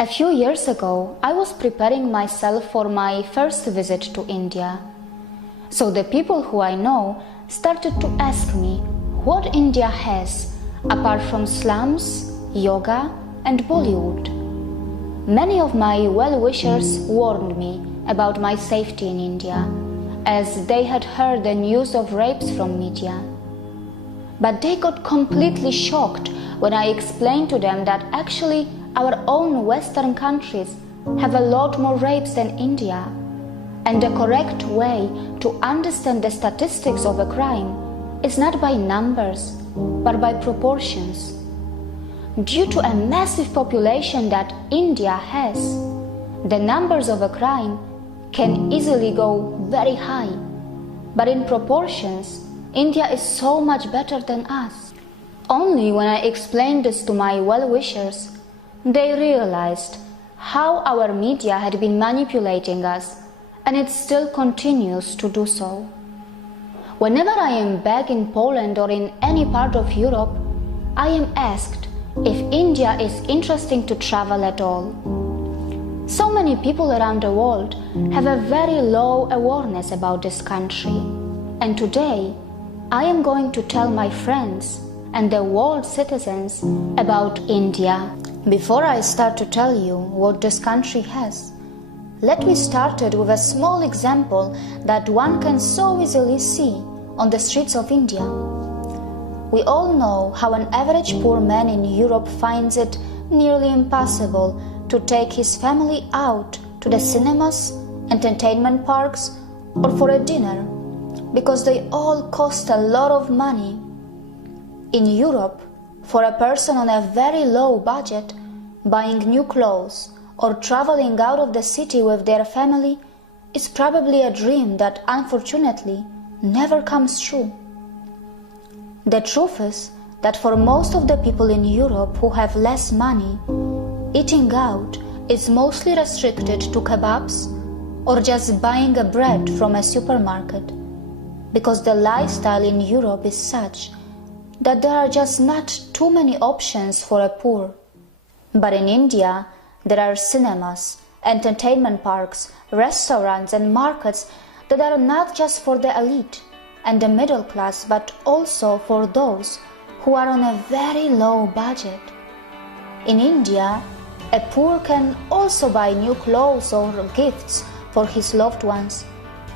A few years ago, I was preparing myself for my first visit to India. So the people who I know started to ask me what India has apart from slums, yoga, and Bollywood. Many of my well-wishers warned me about my safety in India, as they had heard the news of rapes from media. But they got completely shocked when I explained to them that actually our own Western countries have a lot more rapes than India, and the correct way to understand the statistics of a crime is not by numbers, but by proportions. Due to a massive population that India has, the numbers of a crime can easily go very high, but in proportions, India is so much better than us. Only when I explained this to my well-wishers, they realized how our media had been manipulating us, and it still continues to do so. Whenever I am back in Poland or in any part of Europe, I am asked if India is interesting to travel at all. So many people around the world have a very low awareness about this country, and today I am going to tell my friends and the world citizens about India. Before I start to tell you what this country has, let me start it with a small example that one can so easily see on the streets of India. We all know how an average poor man in Europe finds it nearly impossible to take his family out to the cinemas, entertainment parks, or for a dinner, because they all cost a lot of money. In Europe, for a person on a very low budget, buying new clothes or traveling out of the city with their family is probably a dream that unfortunately never comes true. The truth is that for most of the people in Europe who have less money, eating out is mostly restricted to kebabs or just buying a bread from a supermarket, because the lifestyle in Europe is such that there are just not too many options for a poor. But in India, there are cinemas, entertainment parks, restaurants and markets that are not just for the elite and the middle class, but also for those who are on a very low budget. In India, a poor can also buy new clothes or gifts for his loved ones,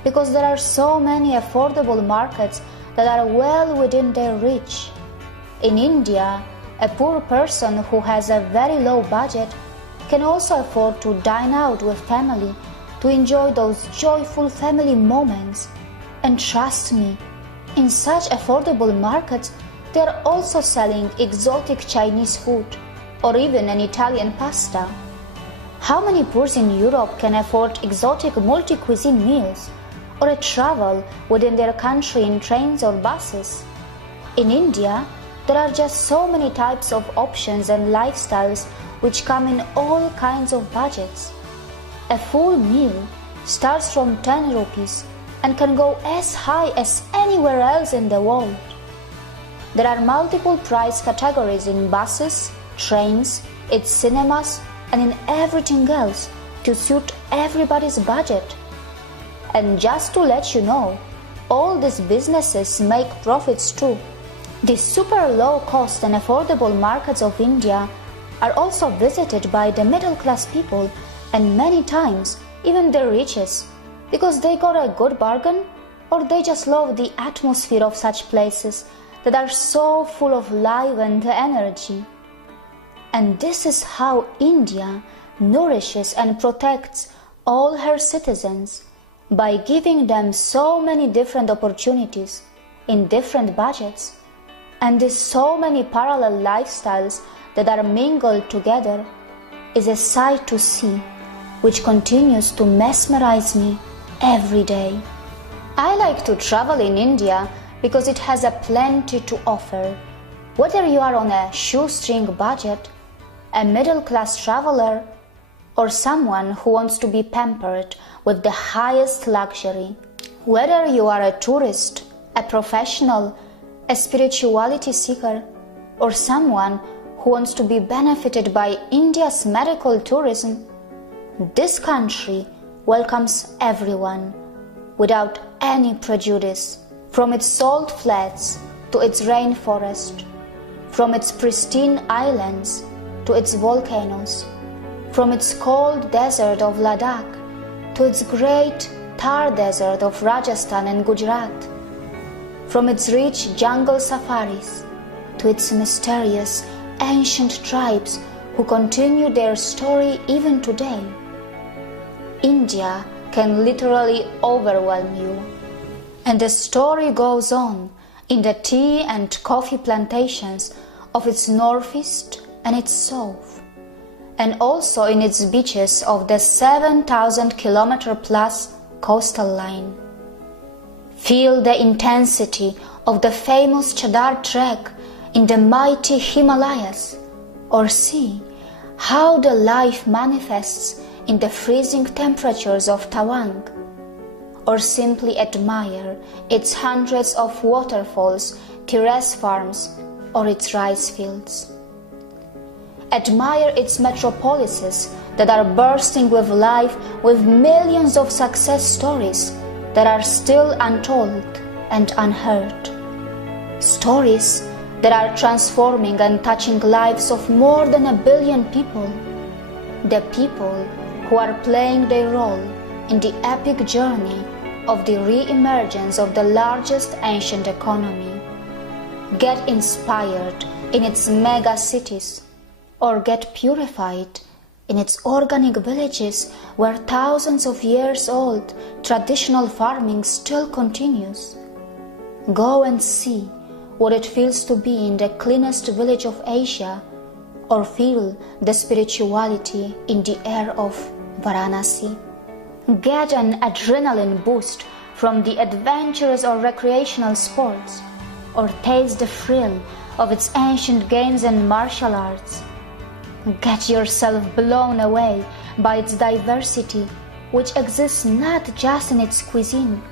because there are so many affordable markets that are well within their reach. In India, a poor person who has a very low budget can also afford to dine out with family to enjoy those joyful family moments. And trust me, in such affordable markets, they are also selling exotic Chinese food or even an Italian pasta. How many poors in Europe can afford exotic multi-cuisine meals or a travel within their country in trains or buses? In India, there are just so many types of options and lifestyles which come in all kinds of budgets. A full meal starts from 10 rupees and can go as high as anywhere else in the world. There are multiple price categories in buses, trains, its cinemas, and in everything else to suit everybody's budget. And just to let you know, all these businesses make profits too. The super low cost and affordable markets of India are also visited by the middle class people, and many times even the richest, because they got a good bargain or they just love the atmosphere of such places that are so full of life and energy. And this is how India nourishes and protects all her citizens, by giving them so many different opportunities in different budgets, and these so many parallel lifestyles that are mingled together is a sight to see, which continues to mesmerize me every day. I like to travel in India because it has a plenty to offer. Whether you are on a shoestring budget, a middle-class traveler, or someone who wants to be pampered with the highest luxury. Whether you are a tourist, a professional, a spirituality seeker, or someone who wants to be benefited by India's medical tourism, this country welcomes everyone without any prejudice, from its salt flats to its rainforest, from its pristine islands to its volcanoes, from its cold desert of Ladakh to its great Thar desert of Rajasthan and Gujarat, from its rich jungle safaris to its mysterious ancient tribes who continue their story even today. India can literally overwhelm you. And the story goes on in the tea and coffee plantations of its northeast and its south, and also in its beaches of the 7,000-kilometer plus coastal line. Feel the intensity of the famous Chadar trek in the mighty Himalayas, or see how the life manifests in the freezing temperatures of Tawang, or simply admire its hundreds of waterfalls, terrace farms, or its rice fields. Admire its metropolises that are bursting with life, with millions of success stories that are still untold and unheard. Stories that are transforming and touching lives of more than 1 billion people. The people who are playing their role in the epic journey of the re-emergence of the largest ancient economy. Get inspired in its mega cities, or get purified in its organic villages where thousands of years old traditional farming still continues. Go and see what it feels to be in the cleanest village of Asia, or feel the spirituality in the air of Varanasi. Get an adrenaline boost from the adventurous or recreational sports, or taste the thrill of its ancient games and martial arts. Get yourself blown away by its diversity, which exists not just in its cuisine,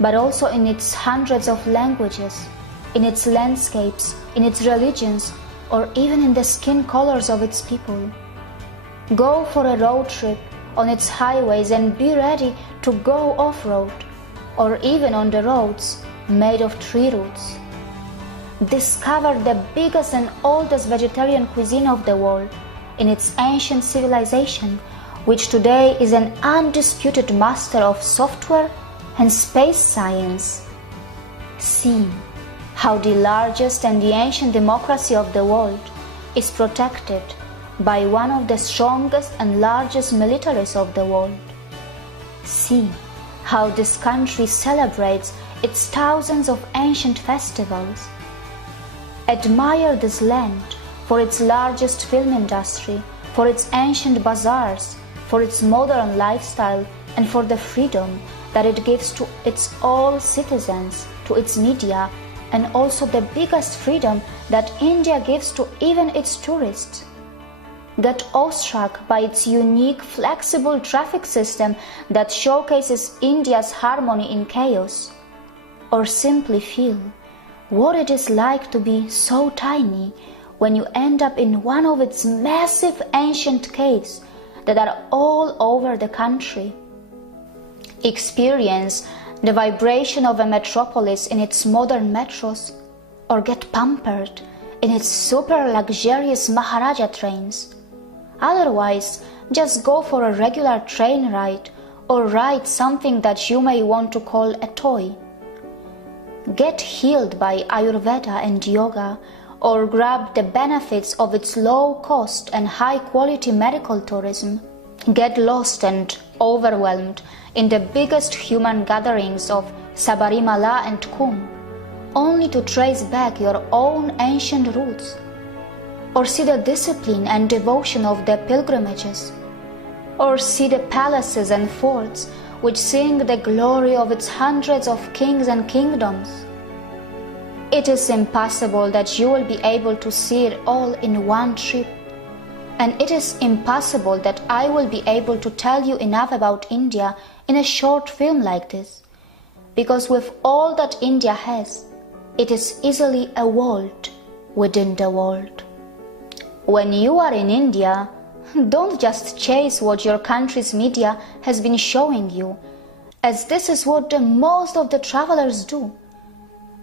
but also in its hundreds of languages, in its landscapes, in its religions, or even in the skin colors of its people. Go for a road trip on its highways and be ready to go off-road, or even on the roads made of tree roots. Discover the biggest and oldest vegetarian cuisine of the world in its ancient civilization, which today is an undisputed master of software and space science. See how the largest and the ancient democracy of the world is protected by one of the strongest and largest militaries of the world. See how this country celebrates its thousands of ancient festivals. Admire this land for its largest film industry, for its ancient bazaars, for its modern lifestyle, and for the freedom that it gives to its all citizens, to its media, and also the biggest freedom that India gives to even its tourists. Get awestruck by its unique, flexible traffic system that showcases India's harmony in chaos, or simply feel what it is like to be so tiny when you end up in one of its massive ancient caves that are all over the country. Experience the vibration of a metropolis in its modern metros, or get pampered in its super luxurious Maharaja trains. Otherwise, just go for a regular train ride, or ride something that you may want to call a toy. Get healed by Ayurveda and yoga, or grab the benefits of its low-cost and high-quality medical tourism. Get lost and overwhelmed in the biggest human gatherings of Sabarimala and Kumbh, only to trace back your own ancient roots. Or see the discipline and devotion of the pilgrimages. Or see the palaces and forts which sing the glory of its hundreds of kings and kingdoms. It is impossible that you will be able to see it all in one trip. And it is impossible that I will be able to tell you enough about India in a short film like this. Because with all that India has, it is easily a world within the world. When you are in India, don't just chase what your country's media has been showing you, as this is what the most of the travelers do.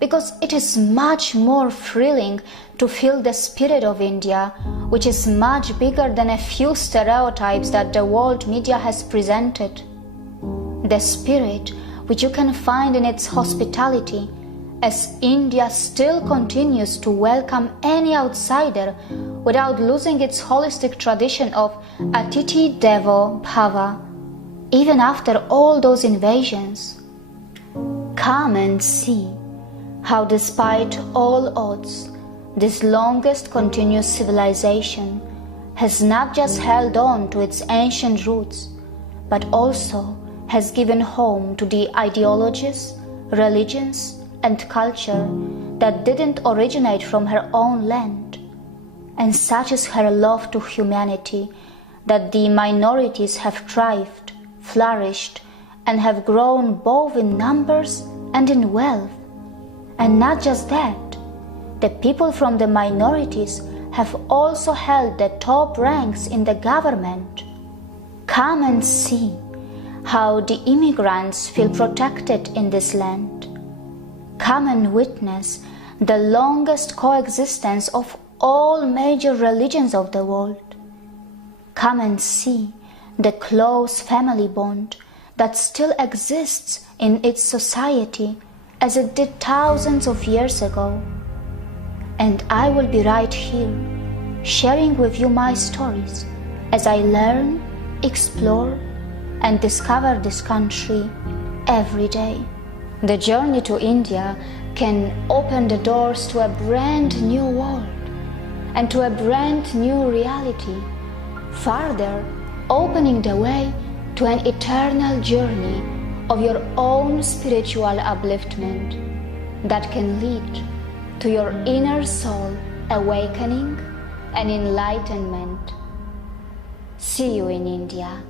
Because it is much more thrilling to feel the spirit of India, which is much bigger than a few stereotypes that the world media has presented. The spirit which you can find in its hospitality, as India still continues to welcome any outsider without losing its holistic tradition of Atiti Devo Bhava, even after all those invasions. Come and see how, despite all odds, this longest continuous civilization has not just held on to its ancient roots, but also has given home to the ideologies, religions, and culture that didn't originate from her own land. And such is her love to humanity that the minorities have thrived, flourished, and have grown both in numbers and in wealth. And not just that, the people from the minorities have also held the top ranks in the government. Come and see how the immigrants feel protected in this land. Come and witness the longest coexistence of all major religions of the world. Come and see the close family bond that still exists in its society as it did thousands of years ago. And I will be right here, sharing with you my stories as I learn, explore, and discover this country every day. The journey to India can open the doors to a brand new world and to a brand new reality, further opening the way to an eternal journey of your own spiritual upliftment that can lead to your inner soul awakening and enlightenment. See you in India.